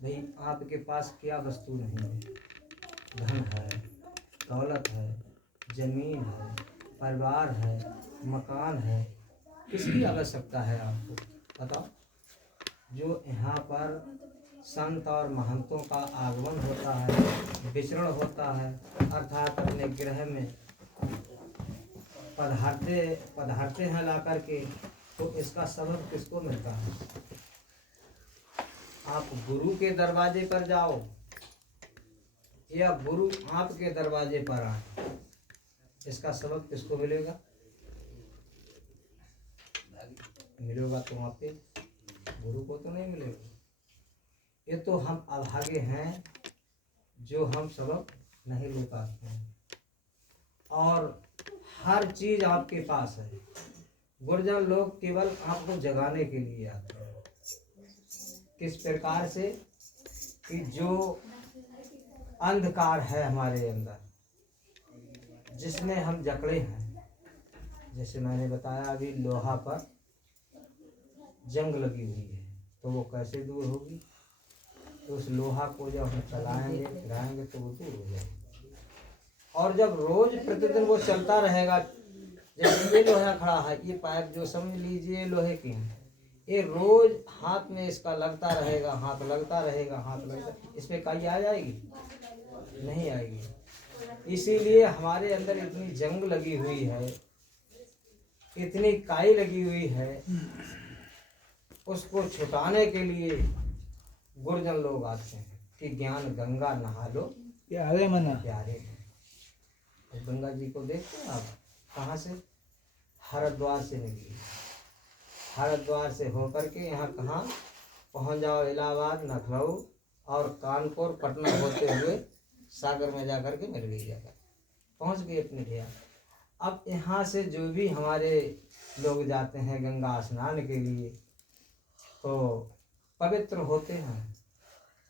भाई आपके पास क्या वस्तु नहीं है? धन है, दौलत है, जमीन है, परिवार है, मकान है, किसकी आवश्यकता है आपको बताओ? जो यहाँ पर संत और महंतों का आगमन होता है, विचरण होता है, अर्थात अपने गृह में पधारते हैं ला करके, तो इसका सबब किसको मिलता है? आप गुरु के दरवाजे पर जाओ या गुरु आपके दरवाजे पर आए, इसका सबब किसको मिलेगा? मिलेगा तो वहाँ पे गुरु को तो नहीं मिलेगा। ये तो हम अभागे हैं जो हम सबब नहीं ले पाते हैं। और हर चीज आपके पास है। गुरजन लोग केवल आपको जगाने के लिए आते हैं। किस प्रकार से कि जो अंधकार है हमारे अंदर, जिसमें हम जकड़े हैं, जैसे मैंने बताया अभी लोहा पर जंग लगी हुई है, तो वो कैसे दूर होगी? तो उस लोहा को जब हम चलाएंगे फिराएंगे तो वो दूर हो जाएगी। और जब रोज प्रतिदिन वो चलता रहेगा, जैसे ये लोहा खड़ा है, ये पाइप जो समझ लीजिए लोहे की है, ये रोज हाथ में इसका लगता रहेगा, हाथ लगता रहेगा, हाथ लगता, इस पे काई आ जाएगी? नहीं आएगी। इसीलिए हमारे अंदर इतनी जंग लगी हुई है, इतनी काई लगी हुई है, उसको छुटाने के लिए गुरजन लोग आते हैं कि ज्ञान गंगा नहा लो प्यारे मना प्यारे हैं। तो गंगा जी को देखते हैं आप कहाँ से? हरिद्वार से निकली, हरिद्वार से होकर के यहाँ कहाँ पहुँच जाओ? इलाहाबाद, लखनऊ और कानपुर, पटना होते हुए सागर में जाकर के मिल गई, जाकर पहुँच गई अपने भैया। अब यहाँ से जो भी हमारे लोग जाते हैं गंगा स्नान के लिए, तो पवित्र होते हैं,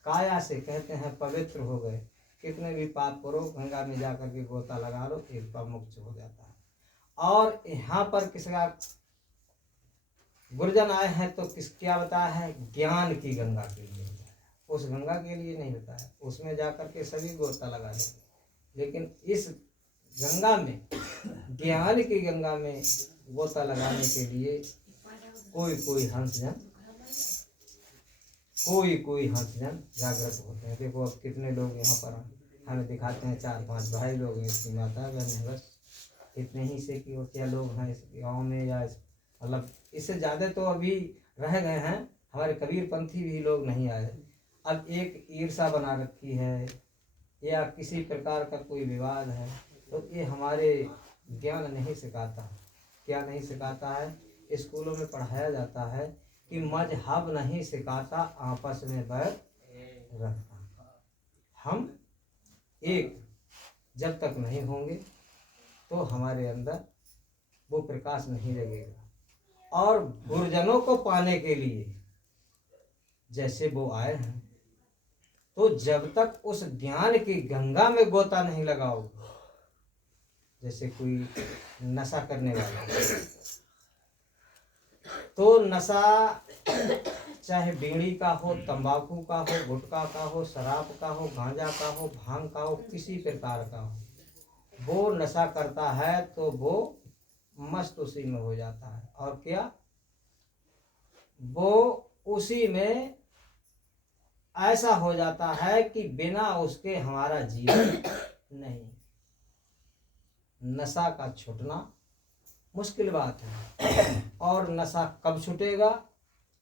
काया से कहते हैं पवित्र हो गए। कितने भी पाप करो, गंगा में जाकर के गोता लगा लो, एक पाप मुक्त हो जाता है। और यहाँ पर किसका गुरजन आए हैं तो किस क्या बताया है? ज्ञान की गंगा के लिए बताया, उस गंगा के लिए नहीं बताया। उसमें जाकर के सभी गोता लगा लेंगे, लेकिन इस गंगा में, ज्ञान की गंगा में गोता लगाने के लिए कोई हंसजन जागृत होते हैं। देखो अब कितने लोग यहाँ पर हमें दिखाते हैं, 4-5 भाई लोग हैं, इसकी माता बहन, बस इतने ही से कि वो क्या लोग हैं इस गाँव में, या मतलब इससे ज़्यादा तो अभी रह गए हैं, हमारे कबीरपंथी भी लोग नहीं आए। अब एक ईर्षा बना रखी है या किसी प्रकार का कोई विवाद है, तो ये हमारे ज्ञान नहीं सिखाता। क्या नहीं सिखाता है? स्कूलों में पढ़ाया जाता है कि मजहब नहीं सिखाता, आपस में बैर रखता। हम एक जब तक नहीं होंगे तो हमारे अंदर वो प्रकाश नहीं लगेगा। और गुरुजनों को पाने के लिए जैसे वो आए हैं, तो जब तक उस ज्ञान की गंगा में गोता नहीं लगाओगे, जैसे कोई नशा करने वाला, तो नशा चाहे बीड़ी का हो, तंबाकू का हो, गुटखा का हो, शराब का हो, गांजा का हो, भांग का हो, किसी प्रकार का हो, वो नशा करता है तो वो मस्त उसी में हो जाता है। और क्या वो उसी में ऐसा हो जाता है कि बिना उसके हमारा जीवन नहीं। नशा का छूटना मुश्किल बात है। और नशा कब छूटेगा?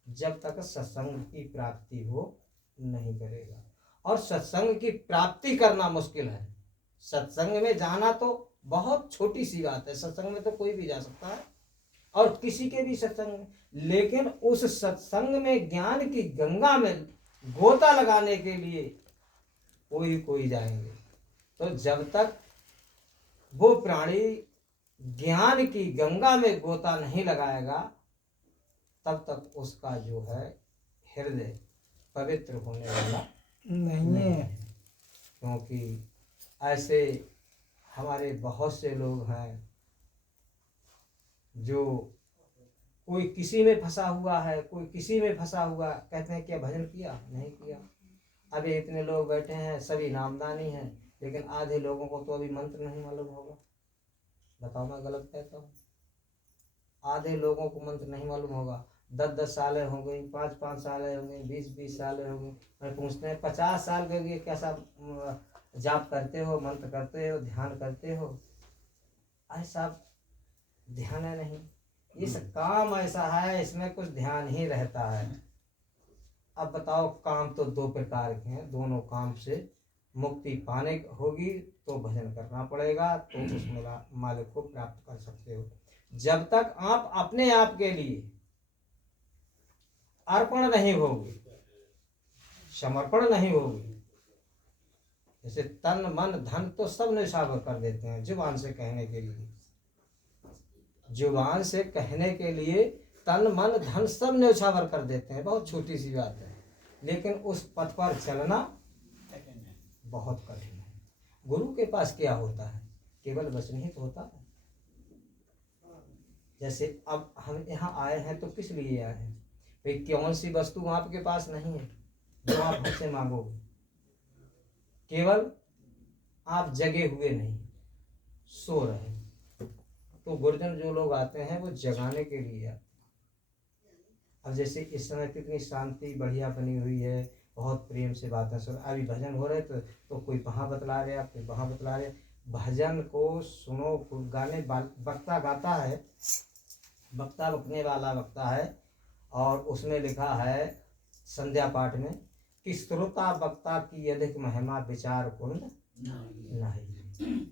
जब तक सत्संग की प्राप्ति वो नहीं करेगा। और सत्संग की प्राप्ति करना मुश्किल है। सत्संग में जाना तो बहुत छोटी सी बात है, सत्संग में तो कोई भी जा सकता है और किसी के भी सत्संग में, लेकिन उस सत्संग में ज्ञान की गंगा में गोता लगाने के लिए कोई जाएंगे। तो जब तक वो प्राणी ज्ञान की गंगा में गोता नहीं लगाएगा, तब तक उसका जो है हृदय पवित्र होने वाला नहीं है। क्योंकि ऐसे हमारे बहुत से लोग हैं जो कोई किसी में फंसा हुआ है, कोई किसी में फंसा हुआ, कहते हैं क्या भजन किया? नहीं किया। अभी इतने लोग बैठे हैं, सभी नामदानी हैं, लेकिन आधे लोगों को तो अभी मंत्र नहीं मालूम होगा। बताओ मैं गलत कहता हूँ? आधे लोगों को मंत्र नहीं मालूम होगा। 10-10 सालें हो गई, 5-5 सालें हो गई, 20-20 सालें हो गई। मैं पूछते हैं 50 साल के लिए कैसा जाप करते हो, मंत्र करते हो, ध्यान करते हो? अरे साहब ध्यान है नहीं, इस काम ऐसा है, इसमें कुछ ध्यान ही रहता है। अब बताओ, काम तो 2 प्रकार के हैं, दोनों काम से मुक्ति पाने होगी तो भजन करना पड़ेगा, तो उस मालिक को प्राप्त कर सकते हो। जब तक आप अपने आप के लिए अर्पण नहीं होगी, समर्पण नहीं होगी, जैसे तन मन धन तो सब न्यौछावर कर देते हैं जुबान से कहने के लिए, जुबान से कहने के लिए तन मन धन सब न्यौछावर कर देते हैं, बहुत छोटी सी बात है, लेकिन उस पथ पर चलना बहुत कठिन है। गुरु के पास क्या होता है? केवल वचन ही तो होता है। जैसे अब हम यहाँ आए हैं तो किस लिए आए हैं भाई? कौन सी वस्तु आपके पास नहीं है जो आप हमसे मांगोगे? केवल आप जगे हुए नहीं, सो रहे। तो गुरुजन जो लोग आते हैं वो जगाने के लिए आते हैं। अब जैसे इस समय कितनी शांति बढ़िया बनी हुई है, बहुत प्रेम से बातें सुन, अभी भजन हो रहे तो कोई वहाँ बतला रहे, कोई वहाँ बतला रहे। भजन को सुनो, गाने वक्ता गाता है, वक्ता बकने वाला वक्ता है, और उसमें लिखा है संध्या पाठ में कि श्रोता वक्ता की अधिक महिमा विचार कुंड नहीं।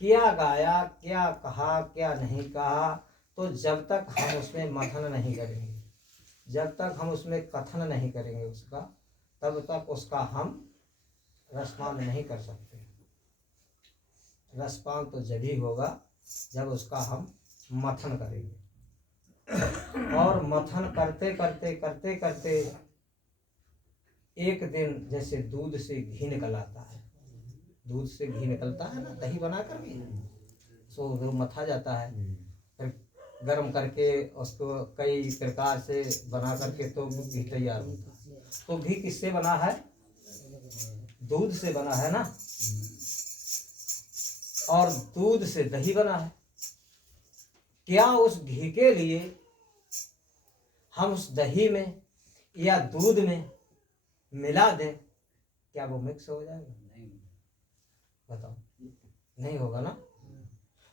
क्या गाया, क्या कहा, क्या नहीं कहा, तो जब तक हम उसमें मथन नहीं करेंगे, जब तक हम उसमें कथन नहीं करेंगे उसका, तब तक उसका हम रसपान नहीं कर सकते। रसपान तो जब ही होगा जब उसका हम मथन करेंगे। और मथन करते करते करते करते एक दिन जैसे दूध से घी निकल आता है, दूध से घी निकलता है ना, दही बना करके, सो वो मथा जाता है, फिर गर्म करके उसको कई प्रकार से बना करके तो घी तैयार होता है। तो घी किससे बना है? दूध से बना है ना, और दूध से दही बना है। क्या उस घी के लिए हम उस दही में या दूध में मिला दें, क्या वो मिक्स हो जाएगा? नहीं, बताओ, नहीं होगा ना।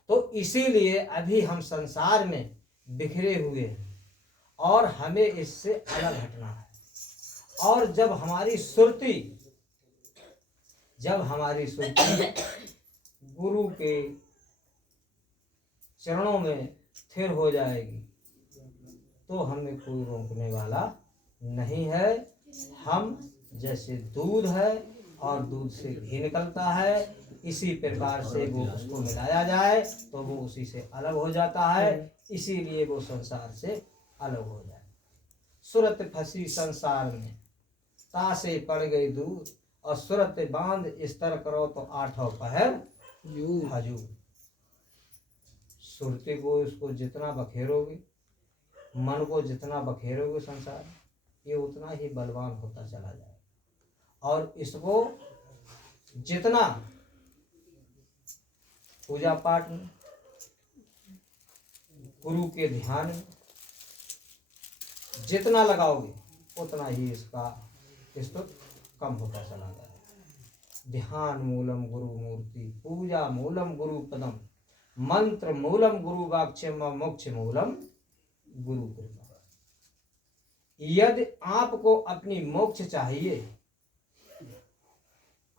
तो इसीलिए अभी हम संसार में बिखरे हुए हैं और हमें इससे अलग हटना है। और जब हमारी सुरती गुरु के चरणों में स्थिर हो जाएगी तो हमें कोई रोकने वाला नहीं है। हम जैसे दूध है और दूध से घी निकलता है, इसी प्रकार से वो उसको मिलाया जाए तो वो उसी से अलग हो जाता है, इसीलिए वो संसार से अलग हो जाए। सूरत फंसी संसार में, तासे पड़ गई दूर, और सूरत बांध स्तर करो तो 8 पहर हजूर। सुरती को उसको जितना बखेरोगे, मन को जितना बखेरोगे संसार, ये उतना ही बलवान होता चला जाए। और इसको जितना पूजा पाठ में, गुरु के ध्यान में जितना लगाओगे उतना ही इसका स्तुति कम होता चला जाए। ध्यान मूलम गुरु मूर्ति, पूजा मूलम गुरु पदम, मंत्र मूलम गुरु वाक्यम, मोक्ष मूलम गुरु कृपा। यदि आपको अपनी मोक्ष चाहिए,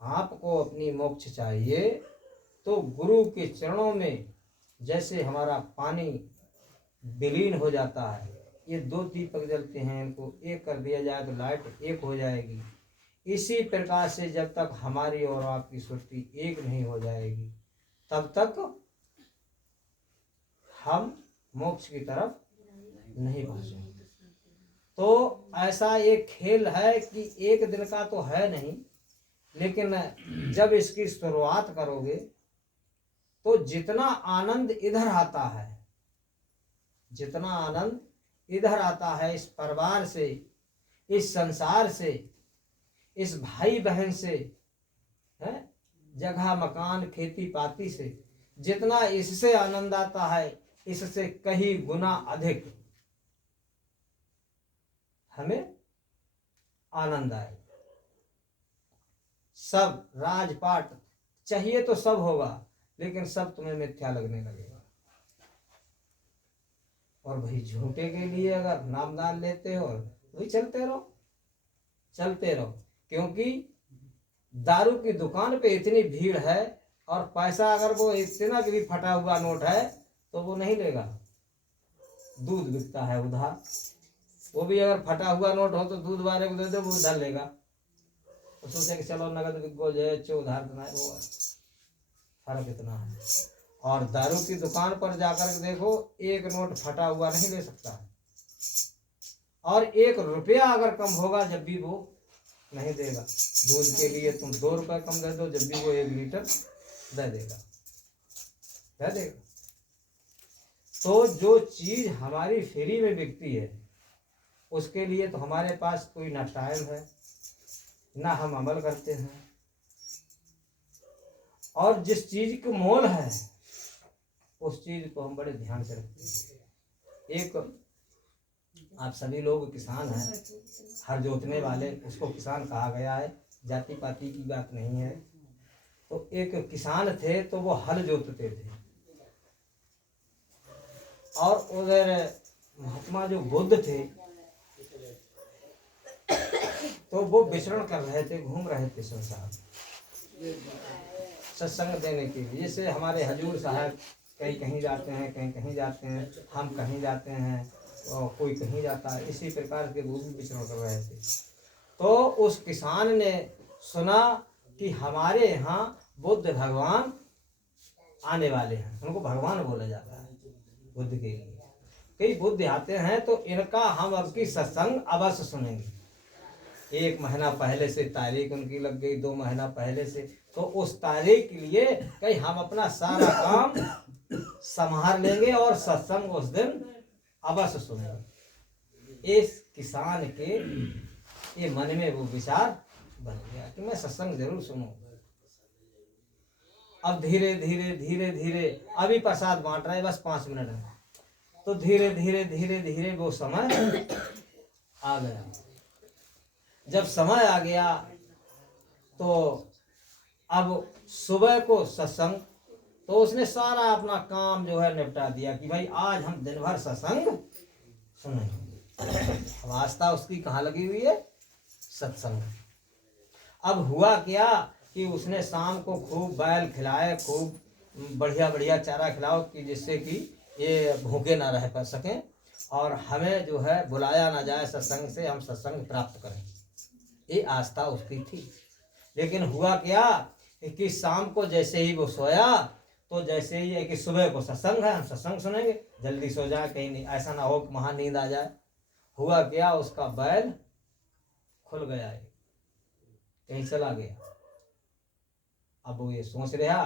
आपको अपनी मोक्ष चाहिए, तो गुरु के चरणों में जैसे हमारा पानी विलीन हो जाता है, ये 2 दीपक जलते हैं, इनको एक कर दिया जाए तो लाइट एक हो जाएगी। इसी प्रकार से जब तक हमारी और आपकी सुरती एक नहीं हो जाएगी, तब तक हम मोक्ष की तरफ नहीं पहुंचेंगे। तो ऐसा एक खेल है कि एक दिन का तो है नहीं, लेकिन जब इसकी शुरुआत करोगे तो जितना आनंद इधर आता है, जितना आनंद इधर आता है इस परिवार से, इस संसार से, इस भाई बहन से, है, जगह मकान खेती पाती से जितना इससे आनंद आता है, इससे कई गुना अधिक हमें आनंद आए। सब राजपाट चाहिए तो सब होगा, लेकिन सब तुम्हें मिथ्या लगने लगेगा। और भाई झूठे के लिए अगर नामदान लेते हो वही चलते रहो, चलते रहो। क्योंकि दारू की दुकान पे इतनी भीड़ है, और पैसा अगर वो इतना भी फटा हुआ नोट है तो वो नहीं लेगा। दूध बिकता है उधार, वो भी अगर फटा हुआ नोट हो तो दूध वाले को दे दो, वो उधार लेगा। तो सोचे कि चलो नगद बिको जाए, उधार देना है, वो फर्क इतना है। और दारू की दुकान पर जाकर के देखो, एक नोट फटा हुआ नहीं ले सकता है, और 1 रुपया अगर कम होगा जब भी वो नहीं देगा। दूध के लिए तुम 2 रुपए कम दे दो, जब भी वो 1 लीटर दे देगा, दे देगा। तो जो चीज हमारी फ्री में बिकती है, उसके लिए तो हमारे पास कोई ना टाइम है, ना हम अमल करते हैं। और जिस चीज का मोल है, उस चीज को हम बड़े ध्यान से रखते हैं। एक आप सभी लोग किसान हैं, हर जोतने वाले उसको किसान कहा गया है, जाति पाति की बात नहीं है। तो एक किसान थे, तो वो हल जोतते थे, और उधर महात्मा जो बुद्ध थे, तो वो विचरण कर रहे थे, घूम रहे थे संसार, सत्संग देने के लिए। जैसे हमारे हजूर साहब कहीं कहीं जाते हैं, कहीं कहीं जाते हैं, हम कहीं जाते हैं, और कोई कहीं जाता है, इसी प्रकार के वो भी विचरण कर रहे थे। तो उस किसान ने सुना कि हमारे यहाँ बुद्ध भगवान आने वाले हैं, उनको भगवान बोला जाता है बुद्ध के लिए। कई बुद्ध आते हैं, तो इनका हम अब की सत्संग अवश्य सुनेंगे। 1 महीना पहले से तारीख उनकी लग गई, 2 महीना पहले से। तो उस तारीख के लिए कहीं हम अपना सारा काम संभाल लेंगे और सत्संग उस दिन अवश्य सुनेंगे। इस किसान के ये मन में वो विचार बन गया कि मैं सत्संग जरूर सुनूं। अब धीरे धीरे धीरे धीरे अभी प्रसाद बांट रहे, बस 5 मिनट में, तो धीरे धीरे धीरे धीरे वो समय आ गया। जब समय आ गया, तो अब सुबह को सत्संग, तो उसने सारा अपना काम जो है निपटा दिया कि भाई आज हम दिन भर सत्संग सुनेंगे। वास्ता उसकी कहाँ लगी हुई है? सत्संग। अब हुआ क्या कि उसने शाम को खूब बैल खिलाए, खूब बढ़िया बढ़िया चारा खिलाओ, कि जिससे कि ये भूखे ना रह सकें, और हमें जो है बुलाया ना जाए सत्संग से, हम सत्संग प्राप्त करें। ये आस्था उसकी थी। लेकिन हुआ क्या कि शाम को जैसे ही वो सोया, तो जैसे ही है कि सुबह को सत्संग है, हम सत्संग सुनेंगे, जल्दी सो जाए, कहीं नहीं ऐसा ना हो कि महा नींद आ जाए। हुआ क्या, उसका बैल खुल गया है, कहीं चला गया। अब वो ये सोच रहा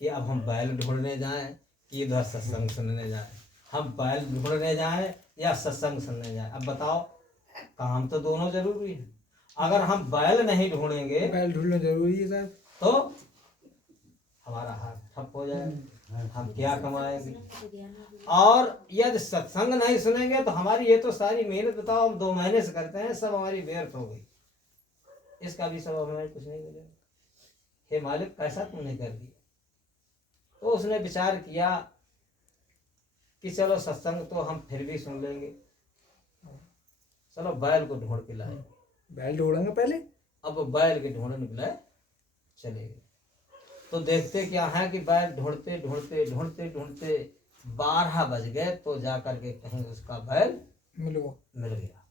कि अब हम बैल ढूंढने जाएं कि इधर सत्संग सुनने जाएं, हम बैल ढूंढने जाएं या सत्संग सुनने जाएं। अब बताओ, काम तो दोनों जरूरी है। अगर हम बैल नहीं ढूंढेंगे, बैल ढूंढना जरूरी है साहब, तो हमारा हाथ ठप हो जाएगा, हम क्या कमाएंगे। और यदि सत्संग नहीं सुनेंगे तो हमारी ये तो सारी मेहनत, बताओ हम 2 महीने से करते हैं, सब हमारी व्यर्थ हो गई, इसका भी सब हमें कुछ नहीं मिलेगा। हे मालिक, कैसा तुमने कर दिया। तो उसने विचार किया कि चलो सत्संग तो हम फिर भी सुन लेंगे, चलो बैल को ढूंढ के लाए। बैल ढूंढेंगे पहले। अब बैल के ढूंढने निकले, चले गए। तो देखते क्या है कि बैल ढूंढते ढूंढते ढूंढते ढूंढते 12 बज गए, तो जाकर के कहीं उसका बैल मिल गया।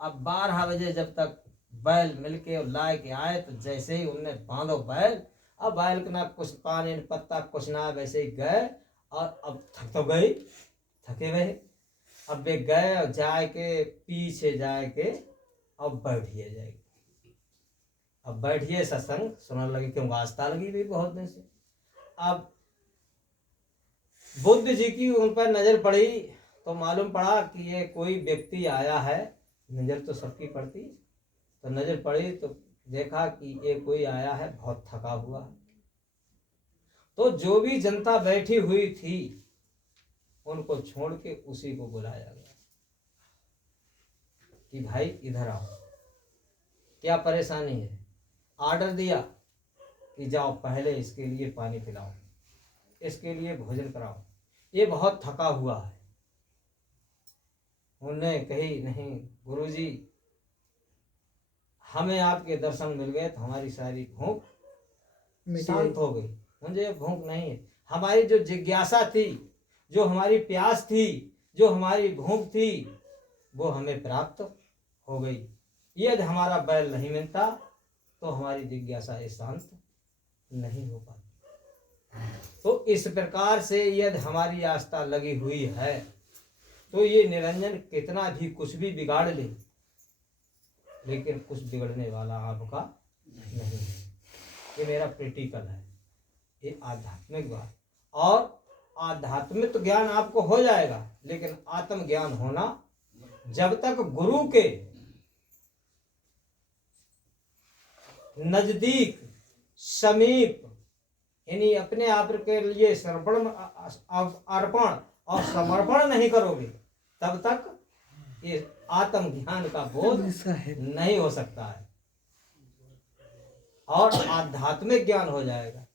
अब 12 बजे जब तक बैल मिल के लाए के आए, तो जैसे ही उनने बांधो बैल, अब बैल के ना कुछ पानी पत्ता कुछ ना, वैसे ही गए, और अब थक तो गई, थके गए। अब वे गए और जाए के पीछे जाए के अब बैठिए जाएगी। अब बैठिए सत्संग सुनने लगे, क्यों आस्था लगी भी बहुत दिन से। अब बुद्ध जी की उन पर नजर पड़ी, तो मालूम पड़ा कि ये कोई व्यक्ति आया है। नजर तो सबकी पड़ती, तो नजर पड़ी तो देखा कि ये कोई आया है बहुत थका हुआ है। तो जो भी जनता बैठी हुई थी उनको छोड़ के उसी को बुलाया गया कि भाई इधर आओ, क्या परेशानी है। ऑर्डर दिया कि जाओ पहले इसके लिए पानी पिलाओ, इसके लिए भोजन कराओ, ये बहुत थका हुआ है। उन्होंने कही नहीं गुरुजी, हमें आपके दर्शन मिल गए तो हमारी सारी भूख शांत हो गई। मुझे भूख नहीं है, हमारी जो जिज्ञासा थी, जो हमारी प्यास थी, जो हमारी भूख थी, वो हमें प्राप्त हो गई। यदि हमारा बैल नहीं मिलता तो हमारी जिज्ञासा शांत नहीं हो पाती। तो इस प्रकार से यदि हमारी आस्था लगी हुई है तो ये निरंजन कितना भी कुछ भी बिगाड़ ले, लेकिन कुछ बिगड़ने वाला आपका नहीं है। ये मेरा प्रैक्टिकल है, ये आध्यात्मिक बात। और आध्यात्मिक तो ज्ञान आपको हो जाएगा, लेकिन आत्म ज्ञान होना जब तक गुरु के नजदीक समीप यानी अपने आप के लिए अर्पण और समर्पण नहीं करोगे तब तक ये आत्म ज्ञान का बोध नहीं हो सकता है और आध्यात्मिक ज्ञान हो जाएगा।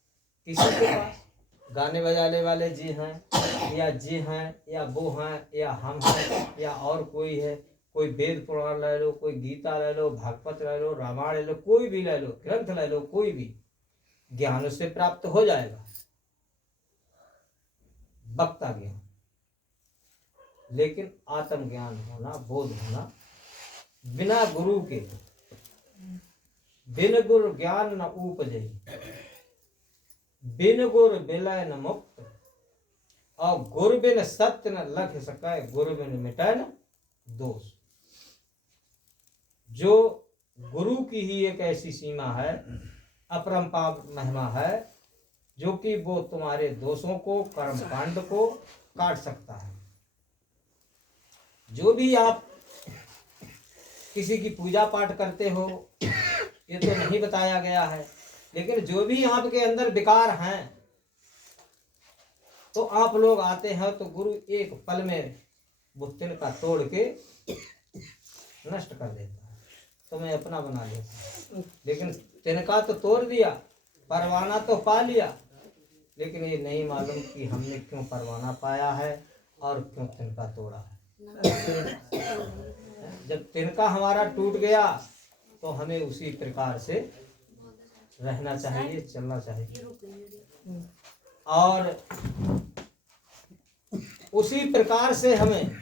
किसी के पास गाने बजाने वाले जी हैं या वो हैं या हम हैं या और कोई है, कोई वेद पुराण ले लो, कोई गीता ले लो, भागवत ले लो, रामायण ले लो, कोई भी ले लो, ग्रंथ ले लो, कोई भी ज्ञान उससे प्राप्त हो जाएगा, वक्ता ज्ञान। लेकिन आत्म ज्ञान होना, बोध होना बिना गुरु के, बिन गुरु ज्ञान न उपजे, बिन गुरु विलय न मुक्त, और गुरु बिन सत्य न लख सके, गुरु बिन मिटै न दोष। जो गुरु की ही एक ऐसी सीमा है, अपरंपार महिमा है, जो कि वो तुम्हारे दोषों को, कर्म कांड को काट सकता है। जो भी आप किसी की पूजा पाठ करते हो, ये तो नहीं बताया गया है, लेकिन जो भी आपके अंदर विकार हैं तो आप लोग आते हैं तो गुरु एक पल में वो तिनका तोड़ के नष्ट कर देता है, तुम्हें अपना बना लेता है। लेकिन तिनका तो तोड़ दिया, परवाना तो पा लिया, लेकिन ये नहीं मालूम कि हमने क्यों परवाना पाया है और क्यों तिनका तोड़ा है। जब तिनका हमारा टूट गया तो हमें उसी प्रकार से रहना चाहिए, चलना चाहिए और उसी प्रकार से हमें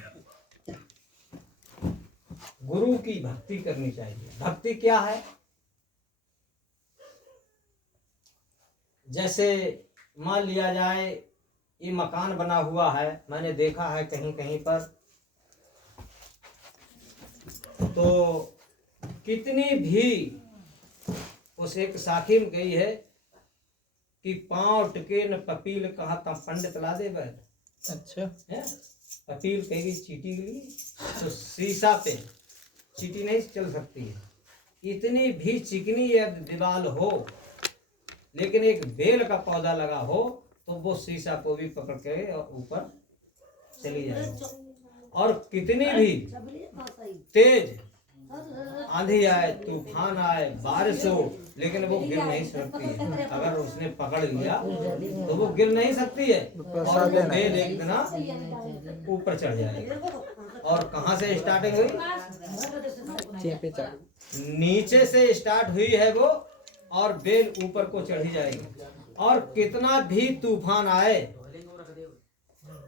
गुरु की भक्ति करनी चाहिए। भक्ति क्या है? जैसे मान लिया जाए ये मकान बना हुआ है, मैंने देखा है कहीं कहीं पर, तो कितनी भी उस एक साखी में गई है कि पांव टिके न पपील कहा था पंडित ला दे बैठ। अच्छा है पपील कहेगी चीटी के लिए, तो शीशा पे चीटी नहीं चल सकती है। इतनी भी चिकनी यदि दीवार हो, लेकिन एक बेल का पौधा लगा हो तो वो शीशा को भी पकड़ के और ऊपर चली जाएगी। और कितनी भी तेज आंधी आए, तूफान आए, बारिश हो, लेकिन वो गिर नहीं सकती है। अगर उसने पकड़ लिया तो वो गिर नहीं सकती है और वो बेल एक दिन ऊपर चढ़ जाएगी। और कहाँ से स्टार्टिंग हुई? नीचे से स्टार्ट हुई है वो, और बेल ऊपर को चढ़ी जाएगी। और कितना भी तूफान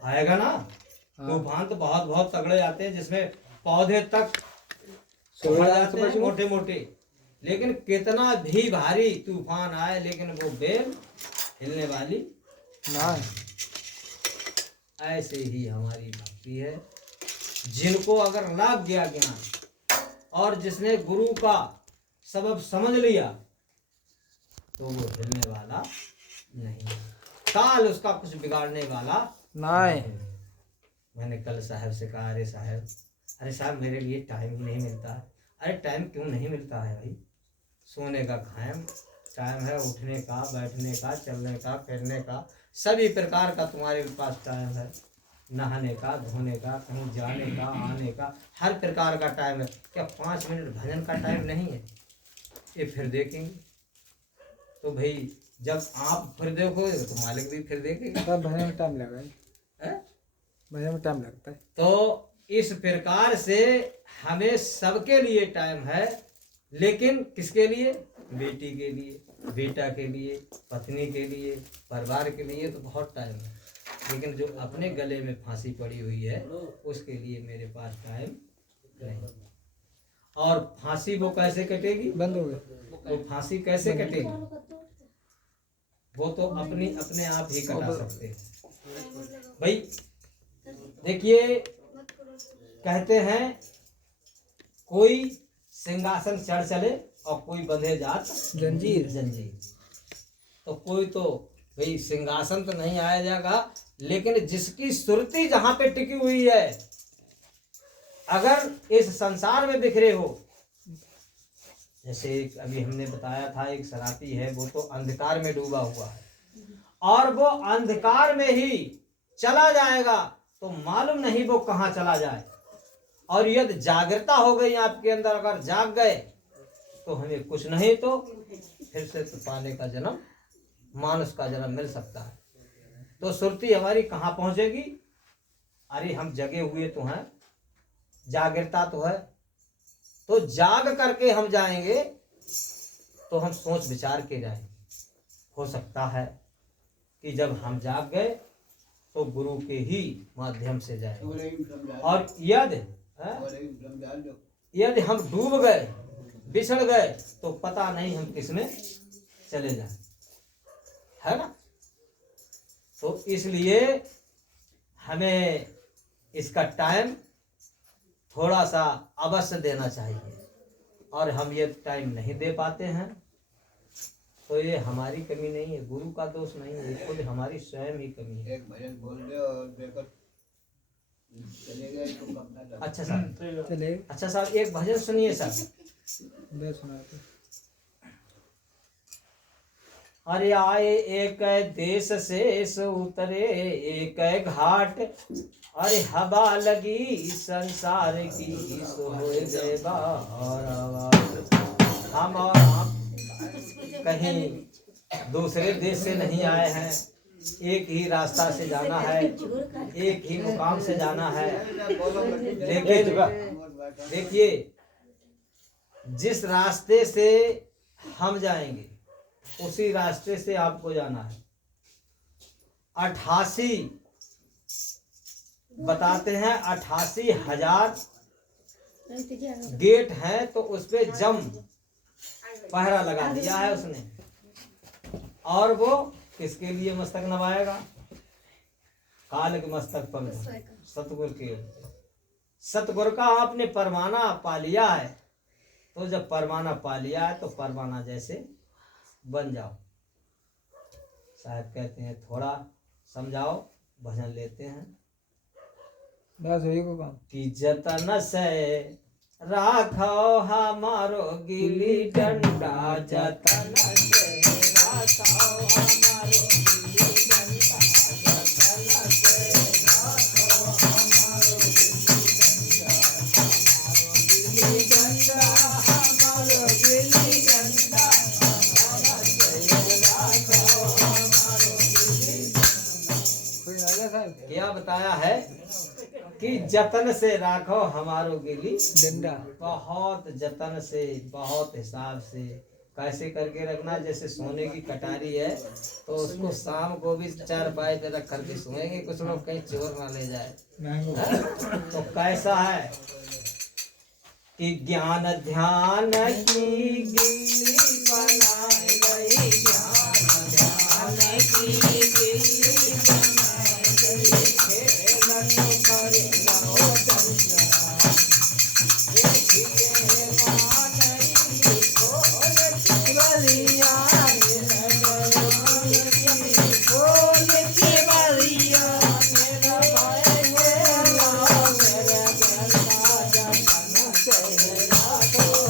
आएगा ना, तूफान तो बहुत बहुत तगड़े आते हैं जिसमें पौधे तक उड़ जाते हैं मोटे मोटे, लेकिन कितना भी भारी तूफान आए लेकिन वो बेल हिलने वाली ना। ऐसे ही हमारी भक्ति है, जिनको अगर लाग गया ज्ञान और जिसने गुरु का सबब समझ लिया तो वो हिलने वाला नहीं, काल उसका कुछ बिगाड़ने वाला नहीं। मैंने कल साहब से कहा, अरे साहब मेरे लिए टाइम ही नहीं मिलता है। अरे टाइम क्यों नहीं मिलता है भाई? सोने का टाइम है, उठने का, बैठने का, चलने का, फिरने का, सभी प्रकार का तुम्हारे पास टाइम है। नहाने का, धोने का, कहीं जाने का, आने का, हर प्रकार का टाइम है। क्या 5 मिनट भजन का टाइम नहीं है? ये फिर देखेंगे तो भाई जब आप फिर देखोगे तो मालिक भी फिर देखेगा। तब भजन में टाइम लगा है, भजन में टाइम लगता है। तो इस प्रकार से हमें सबके लिए टाइम है, लेकिन किसके लिए? बेटी के लिए, बेटा के लिए, पत्नी के लिए, परिवार के लिए तो बहुत टाइम है, लेकिन जो अपने गले में फांसी पड़ी हुई है उसके लिए मेरे पास टाइम नहीं। और फांसी वो कैसे कटेगी? बंद हो गए। वो फांसी कैसे कटेगी? वो तो अपने आप ही कटा सकते हैं भाई। देखिए, कहते हैं कोई सिंहासन चढ़ चले और कोई बंधे जात जंजीर। तो कोई तो भाई सिंहासन तो नहीं आया जाएगा, लेकिन जिसकी सुरती जहां पे टिकी हुई है, अगर इस संसार में बिखरे हो, जैसे अभी हमने बताया था एक शराबी है, वो तो अंधकार में डूबा हुआ है और वो अंधकार में ही चला जाएगा तो मालूम नहीं वो कहाँ चला जाए। और यदि जागृता हो गई आपके अंदर, अगर जाग गए तो हमें कुछ नहीं तो फिर से तो पाने का जन्म, मानुष का जन्म मिल सकता है। तो सुरती हमारी कहाँ पहुंचेगी? अरे हम जगे हुए तो हैं, जागृता तो है, तो जाग करके हम जाएंगे तो हम सोच विचार के जाएंगे। हो सकता है कि जब हम जाग गए तो गुरु के ही माध्यम से जाएंगे। और यदि हम डूब गए, बिछड़ गए, तो पता नहीं हम किसमें चले जाएं, है ना? तो इसलिए हमें इसका टाइम थोड़ा सा अवश्य देना चाहिए, और हम ये टाइम नहीं दे पाते हैं तो ये हमारी कमी नहीं है, गुरु का दोष नहीं है, खुद हमारी स्वयं ही कमी है। एक भजन बोल दे और देकर चले गए तो कब अच्छा साहब, चले। अच्छा साहब, एक भजन सुनिए सर। मैं सुनाता। अरे आए एक देश से उतरे एक घाट, अरे हवा लगी संसार की सो गए बार। हम और आप कहीं दूसरे देश से नहीं आए हैं, एक ही रास्ता से जाना है, एक ही मुकाम से जाना है। लेकिन देखिए, जिस रास्ते से हम जाएंगे उसी रास्ते से आपको जाना है। 88 बताते हैं, 88,000 गेट हैं, तो उस पे जम पहरा लगा दिया है उसने। और वो किसके लिए मस्तक नवाएगा? काल के मस्तक पर सतगुरु का आपने परवाना पा लिया है, तो जब परवाना पा लिया है तो परवाना जैसे बन जाओ। साहब कहते हैं थोड़ा समझाओ, भजन लेते हैं। बस वही को काम कि जतन से राखो हमारो गिली डंडा, जतन से राखो हमारो गिली डंडा, जतन से राखो हमारो गिली डंडा, हमारो गिली डंडा, जतन से राखो हमारो गिली डंडा। कोई राजा साहब क्या बताया है कि जतन से राखो हमारो गिली डंडा। बहुत जतन से, बहुत हिसाब से, कैसे करके रखना। जैसे सोने की कटारी है तो उसको शाम को भी 4 पाए पे रख करके सोएंगे, कुछ लोग कहीं चोर ना ले जाए। तो कैसा है कि ज्ञान ध्यान की गिल्ली बनाए गई, ज्ञान ध्यान की गिल्ली बनाए गई, खेलन कर लो चंद्रा, देखिए मानई खोल की बलिया, खोल की बलिया मेरा पाएंगे ला, मेरे बेटा जतन से राखो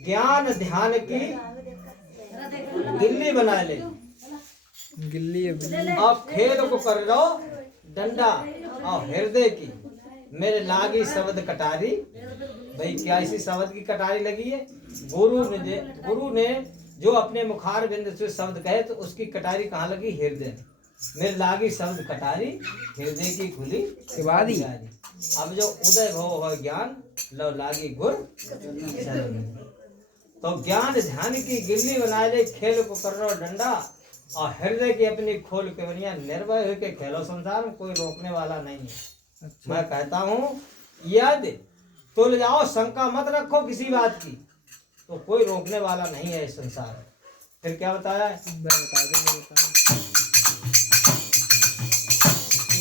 ज्ञान ध्यान की गिल्ली बना ले गिल्ली है बिल्ली। और खेल को कर लो डंडा और हृदय की मेरे लागी शब्द कटारी। भाई क्या इसी शब्द की कटारी लगी है? गुरु ने जो अपने मुखार बिंद से शब्द कहे तो उसकी कटारी कहाँ लगी? हृदय में। मेरे लागी शब्द कटारी हृदय की खुली शिवादी। अब जो उदय भव हो ज्ञान लो लागी गुर शरण। तो ज्ञान ध्यान की गिल्ली बना ले खेल को कर लो डंडा और हृदय की अपनी खोल के बनिया निर्भय होकर खेलो। संसार में कोई रोकने वाला नहीं है। अच्छा। मैं कहता हूँ यदि तुल जाओ शंका मत रखो किसी बात की तो कोई रोकने वाला नहीं है इस संसार में। फिर क्या बताया? बता दो।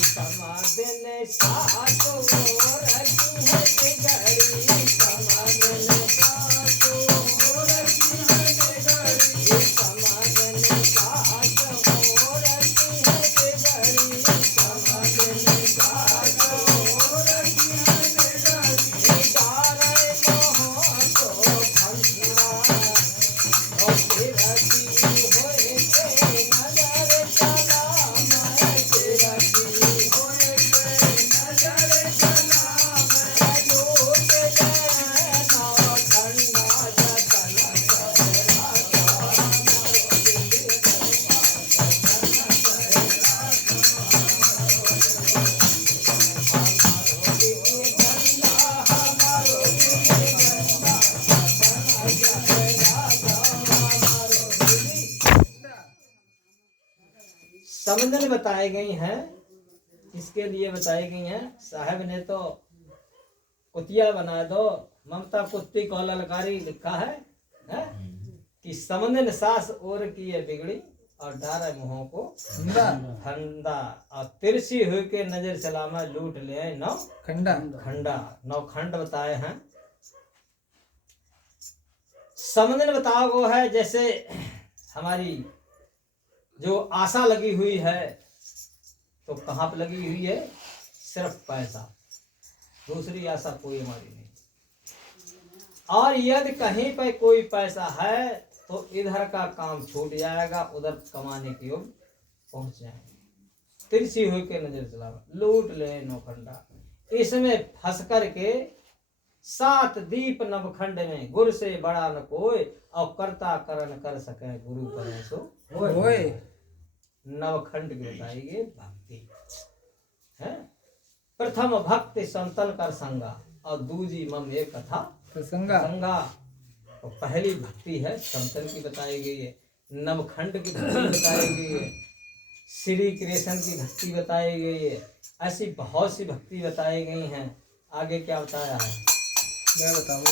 समाधन सातो रखी है बिगड़ी, समाधन सातो रखी है बिगड़ी, समाधन सातो रखी है बिगड़ी, समाधन सातो रखी है बिगड़ी, डारे मोह तो फंसा और तेरा जी होए के नजर चला मैं तेरा जी होए के नजर चला मैं लूट गया ना ठंडा जतन करा समझने बताई गई हैं। किसके लिए बताई गई हैं? साहब ने तो कुतिया बना दो ममता कुत्ती को ललकारी लिखा है? कि समझन सास और की है बिगड़ी और डारे मुंहों को ठंडा और तिरछी हुई के नजर सलामा लूट ले नौ खंडा। खंडा। नौ खंड बताए हैं। समझन बताओ वो है जैसे हमारी जो आशा लगी हुई है तो कहाँ पे लगी हुई है? सिर्फ पैसा, दूसरी आशा कोई हमारी नहीं। और यदि कहीं पे कोई पैसा है तो इधर का काम छूट जाएगा, उधर कमाने की ओर पहुंच जाएंगे। तिरछी हुई के नजर चला लूट ले नौखंडा। इसमें फंस कर के 7 दीप नवखंड में गुरु से बड़ा न कोई और कर्ता करण कर सके गुरु करे सो ओए। नवखंड की बताइए भक्ति है। प्रथम भक्ति संतन कर संगा और दूजी मम एक कथा प्रसंगा। संगा। तो पहली भक्ति है संतन की बताई गई है, नवखंड की भक्ति बताई गई है, श्री कृष्ण की भक्ति बताई गई है। ऐसी बहुत सी भक्ति बताई गई हैं। आगे क्या बताया है? मैं बताऊँ।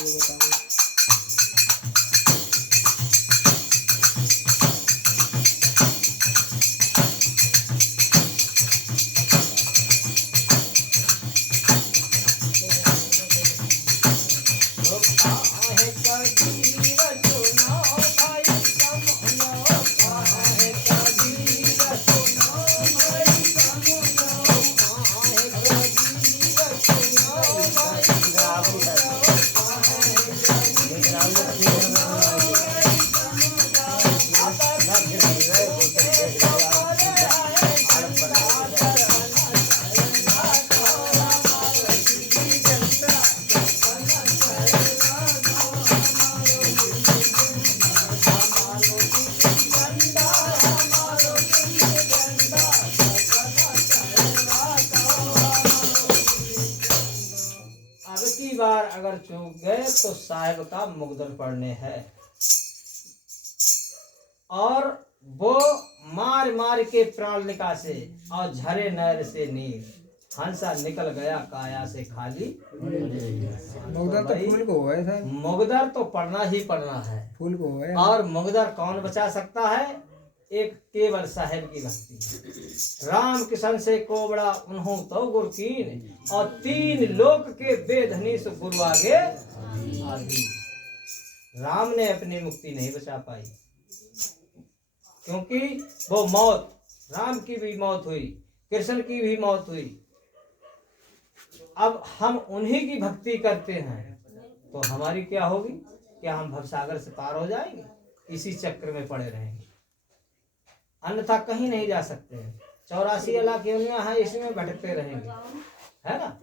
बार अगर चूक गए तो साहिब का मुकदर पड़ने है। और वो मार मार के प्राण निकासे और झरे नहर से नीर हंसा निकल गया काया से खाली। मुकदर तो फूल को है सर। मुकदर तो पढ़ना ही पढ़ना है। फूल को है। और मुकदर कौन बचा सकता है? एक केवल साहेब की भक्ति। राम किशन से कोबड़ा उन्हों तो गुरकीन और 3 लोक के बेधनी से गुरु आगे आगे। राम ने अपनी मुक्ति नहीं बचा पाई क्योंकि वो मौत, राम की भी मौत हुई, कृष्ण की भी मौत हुई। अब हम उन्हीं की भक्ति करते हैं तो हमारी क्या होगी? क्या हम भवसागर से पार हो जाएंगे? इसी चक्र में पड़े रहेंगे, अन्यथा कहीं नहीं जा सकते हैं। 84 लाख योनियां हैं, इसी में भटकते रहेंगे, है ना।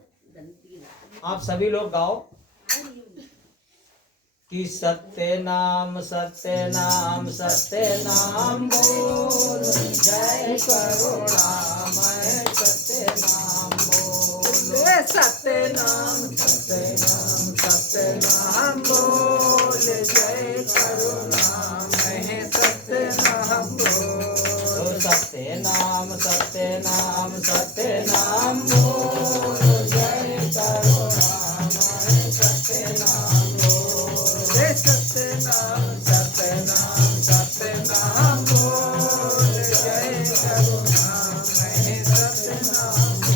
आप सभी लोग गाओ कि सत्य नाम बोल, जय करुणामय सत्य नाम बोल, सत्य नाम बोल, जय करुणामय सत्य नाम बोल। सत्य नाम बोल, जय करुणामय सत्य नाम बोल, सत्य नाम बोल, जय करुणामय सत्य नाम बोल।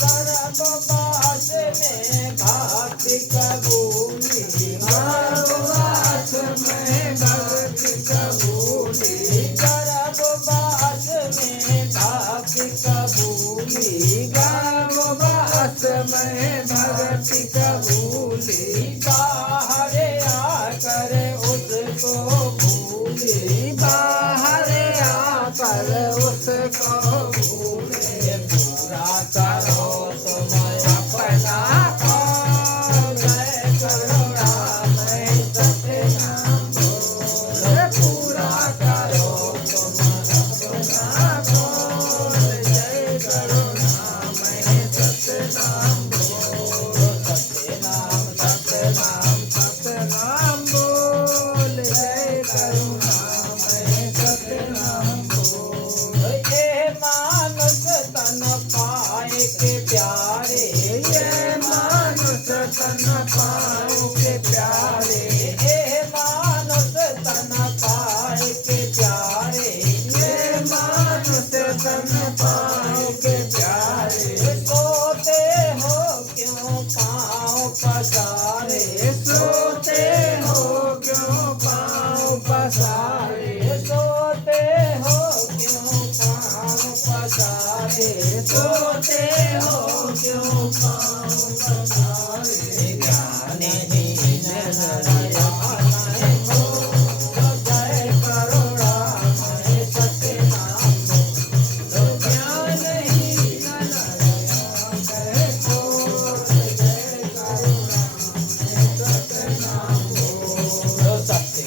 गर्भवास में भक्ति कबूली, गर्भवास में भक्ति कबूली, गर्भवास में भक्ति कबूली, गर्भवास में भक्ति कबूली, बाहर आकर उसको भूली, बाहर आकर उसको भूले। पूरा करो तुम अपना काम, जय करुणामय सत्य नाम बोल। पूरा करो तुम अपना काम, जय करुणामय सत्य नाम बोल। सत्य नाम सत्य नाम बोल, जय करुणामय सत्य नाम बोल। ये मानुष तन पाए के प्यारे, ये मानुष तन पाओ के प्यारे, ये मानुष तन पाए के प्यारे, ये मानुष तन पाओ के प्यारे। सोते हो क्यों पाँव पसारे, सोते हो क्यों पाँव पसारे, सोते हो क्यों पाँव पसारे, सोते हो क्यों पाँव पसारे। ज्ञानहीन नरनारायण हो, जय करुणामय सत्य नाम बोल, ज्ञानहीन नरनारायण हो, जय करुणामय सत्य नाम बोल। सत्य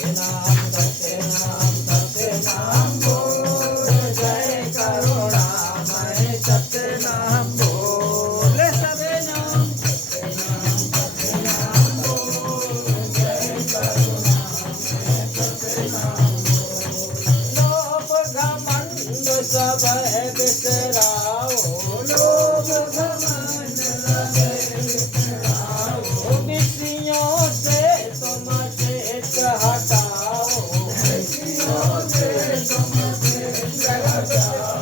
नाम बोल, जय करुणामय सत्य नाम बोल। सत्य नाम बोल, जय करुणामय सत्य नाम बोल। लोभ घमंड सब बिसराओ, लोभ घमंड सब बिसराओ, विषयों से तुम चेत हटाओ, विषयों से तुम चेत हटाओ।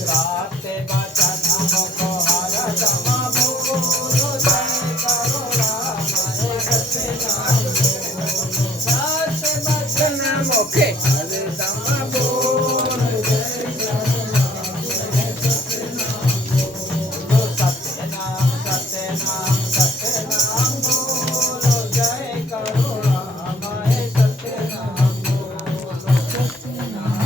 साते वचन मुख हरदम बोलो, जय करुणामय सत्य नाम बोल, सात वचन मुखे हरदम बोल, जय करुणामय सत्य नाम बोल। सत्य नाम बोलो, जय करुणामय सत्य नाम बोलो, सत्य नाम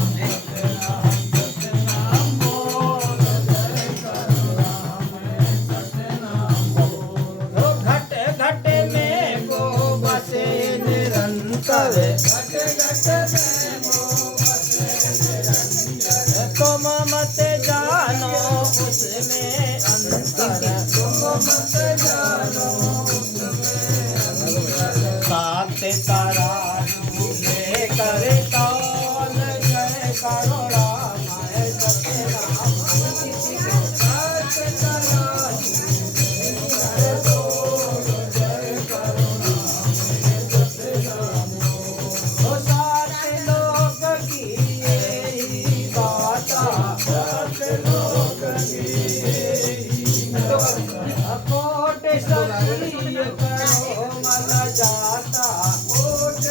बोल, जय करुणामय सत्य नाम बोल। घट घट में को बसे निरंतर, घट घट में मोह बसे निरंतर, तुम मत जानो उसमें अंतर, तुम मत जानो उसमें अंतर। सात तराजू लेकर तौल, जय करुणामय सत्य नाम बोलो, सात तराजू लेकर तौल, जय करुणामय सत्य नाम बोल। सात लोक की यही बाता, सात लोक की यही बाता, कोट सत्य करो मन जाता, कोट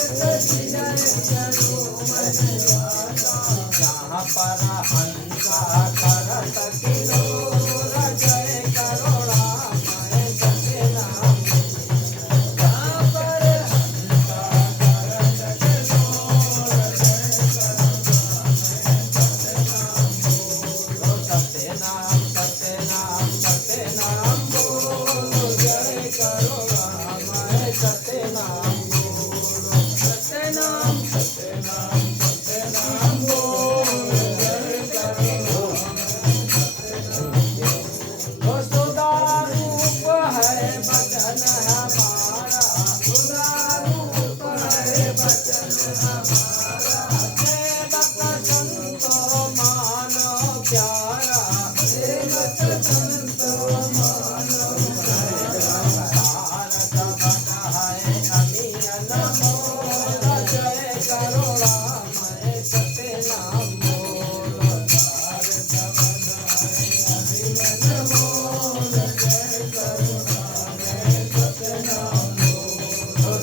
बोल जय करुणामय सत्यनाम बोल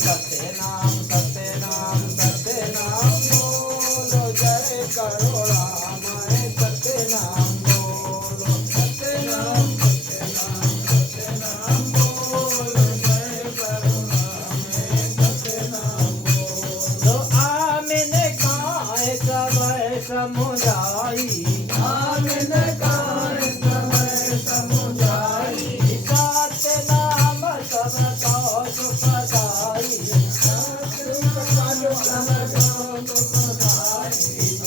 सत्यनाम सत्यनाम सत्यनाम बोलो जय करुणामय सत्यनाम बोलो सत्यनाम सत्यनाम बोलो जय करुणामय सत्यनाम बोलो आमिन काय समय समुदाई आमिन काय समय समुदाई सत्यनाम सबका सुखदाई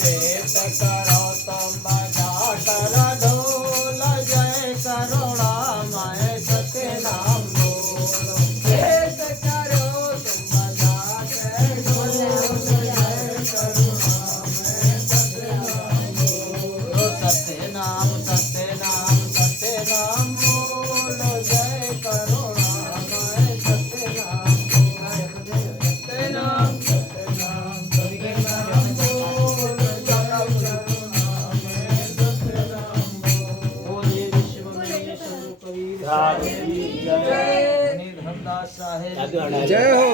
चेत करो तुम बजा कर ढोल जय करुणामय सत्यनाम बोलो चेत करो तुम बजा कर ढोल जय करुणामय सत्यनाम बोलो सत्यनाम सत्यनाम सत्यनाम बोलो जय करुणामय सत्यनाम सत्यनाम सत्यनाम सत्यनाम बोलो जय करुणामय सत्यनाम बोलिए विश्व में सर्व कबीर साहिब जय धर्मदास साहिब जय हो।